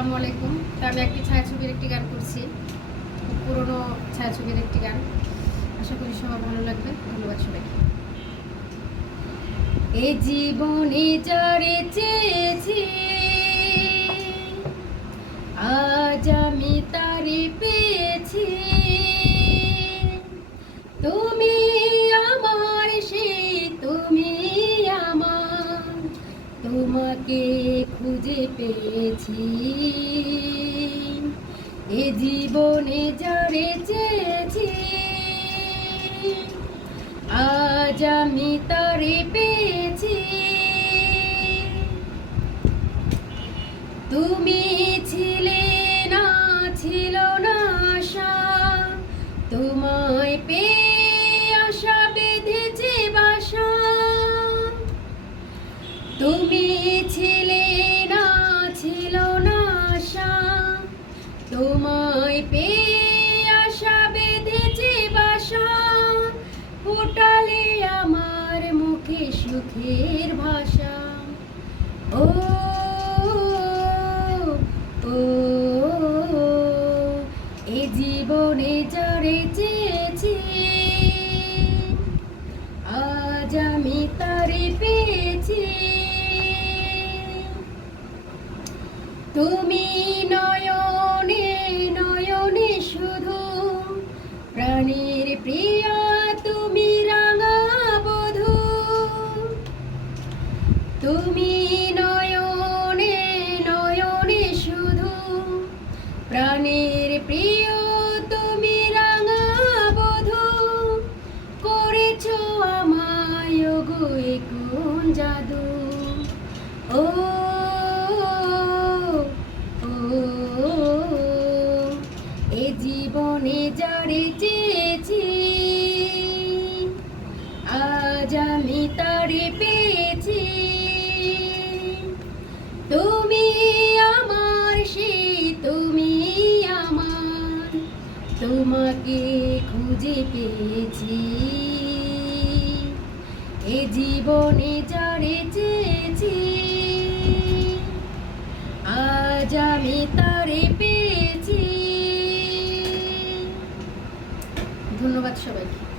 আসসালামু আলাইকুম। তো আমি একটি ছায়াছবির একটি গান করছি। পুরনো ছায়াছবির একটি গান। আশা করি সবার ভালো লাগবে। ধন্যবাদ সবাইকে। এ জীবনে যারে চেয়েছি, আজ আমি তারে পেয়েছি। তুমি আমার, সেই তুমি আমার। তোমাকে খুঁজে পেয়েছি। এ জীবনে যারে চেয়েছি। আজ আমি তারে পেয়েছি। তুমি ছিলে না, ছিল না আশা। তোমায় পেয়ে সুখের ভাষা। ও ও, এ জীবনে যারে চেয়েছি, আজ আমি তারে পেয়েছি। তুমি নয়নে নয়নে তুমি নয়নে নয়নে শুধু। প্রাণের প্রিয় তুমি রাঙা বধূ। করেছ আমায় গো কোন জাদু? ও ও, এ জীবনে যারে চেয়েছি, আজ আমি তারে পেয়েছি। তোমাকে খুঁজে পেয়েছি। এ জীবনে যারে চেয়েছি আজ আমি তারে পেয়েছি। ধন্যবাদ সবাইকে।